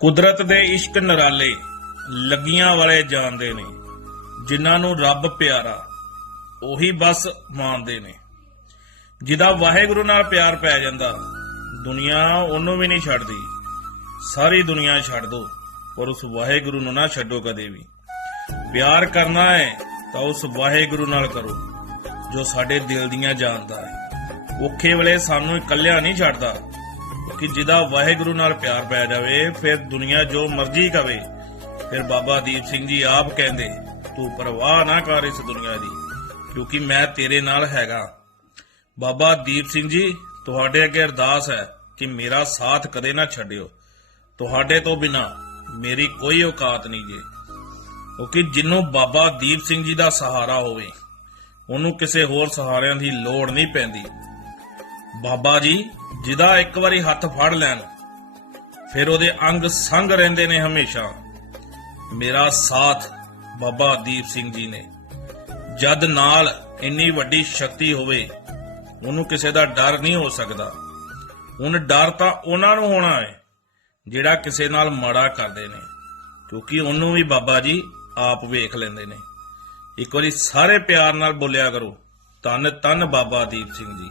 ਕੁਦਰਤ ਦੇ ਇਸ਼ਕ ਨਰਾਲੇ ਲੱਗੀਆਂ ਵਾਲੇ ਜਾਣਦੇ ਨੇ, ਜਿਨ੍ਹਾਂ ਨੂੰ ਰੱਬ ਪਿਆਰਾ, ਉਹੀ ਬਸ ਮੰਨਦੇ ਨੇ। ਜਿਹਦਾ ਵਾਹਿਗੁਰੂ ਨਾਲ ਪਿਆਰ ਪੈ ਜਾਂਦਾ, ਦੁਨੀਆ ਉਹਨੂੰ ਵੀ ਨਹੀਂ ਛੱਡਦੀ। ਸਾਰੀ ਦੁਨੀਆ ਛੱਡ ਦੋ, ਪਰ ਉਸ ਵਾਹਿਗੁਰੂ ਨੂੰ ਨਾ ਛੱਡੋ ਕਦੇ ਵੀ। ਪਿਆਰ ਕਰਨਾ ਹੈ, ਤਾਂ ਉਸ ਵਾਹਿਗੁਰੂ ਨਾਲ ਕਰੋ, ਜੋ ਸਾਡੇ ਦਿਲ ਦੀਆਂ ਜਾਣਦਾ ਹੈ। ਔਖੇ ਵੇਲੇ ਸਾਨੂੰ ਇਕੱਲਿਆਂ ਨਹੀਂ ਛੱਡਦਾ। ਕਿ ਜਿਹਦਾ ਵਾਹਿਗੁਰੂ ਨਾਲ ਪਿਆਰ ਪੈ ਜਾਵੇ, ਫਿਰ ਦੁਨੀਆ ਜੋ ਮਰਜ਼ੀ ਕਵੇ, ਫਿਰ ਬਾਬਾ ਦੀਪ ਸਿੰਘ ਜੀ ਆਪ ਕਹਿੰਦੇ, ਤੂੰ ਪਰਵਾਹ ਨਾ ਕਰ ਇਸ ਦੁਨੀਆ ਦੀ, ਕਿਉਂਕਿ ਮੈਂ ਤੇਰੇ ਨਾਲ ਹੈਗਾ। ਬਾਬਾ ਦੀਪ ਸਿੰਘ ਜੀ, ਤੁਹਾਡੇ ਅੱਗੇ ਅਰਦਾਸ ਹੈ ਕਿ ਮੇਰਾ ਸਾਥ ਕਦੇ ਨਾ ਛੱਡਿਓ। ਤੁਹਾਡੇ ਤੋਂ ਬਿਨਾ ਮੇਰੀ ਕੋਈ ਔਕਾਤ ਨਹੀਂ ਜੇ। ਕਿਉਂਕਿ ਜਿੰਨੂੰ ਬਾਬਾ ਦੀਪ ਸਿੰਘ ਜੀ ਦਾ ਸਹਾਰਾ ਹੋਵੇ, ਉਹਨੂੰ ਕਿਸੇ ਹੋਰ ਸਹਾਰਿਆਂ ਦੀ ਲੋੜ ਨਹੀਂ ਪੈਂਦੀ। ਬਾਬਾ ਜੀ ਜਿਹਦਾ ਇੱਕ ਵਾਰੀ ਹੱਥ ਫੜ ਲੈਣ, ਫਿਰ ਉਹਦੇ ਅੰਗ ਸੰਗ ਰਹਿੰਦੇ ਨੇ ਹਮੇਸ਼ਾ। ਮੇਰਾ ਸਾਥ ਬਾਬਾ ਦੀਪ ਸਿੰਘ ਜੀ ਨੇ। ਜਦ ਨਾਲ ਇੰਨੀ ਵੱਡੀ ਸ਼ਕਤੀ ਹੋਵੇ, ਉਹਨੂੰ ਕਿਸੇ ਦਾ ਡਰ ਨਹੀਂ ਹੋ ਸਕਦਾ। ਹੁਣ ਡਰ ਤਾਂ ਉਹਨਾਂ ਨੂੰ ਹੋਣਾ ਹੈ, ਜਿਹੜਾ ਕਿਸੇ ਨਾਲ ਮਾੜਾ ਕਰਦੇ ਨੇ। ਕਿਉਂਕਿ ਉਹਨੂੰ ਵੀ ਬਾਬਾ ਜੀ ਆਪ ਵੇਖ ਲੈਂਦੇ ਨੇ। ਇੱਕ ਵਾਰੀ ਸਾਰੇ ਪਿਆਰ ਨਾਲ ਬੋਲਿਆ ਕਰੋ ਤਨ ਤਨ ਬਾਬਾ ਦੀਪ ਸਿੰਘ ਜੀ।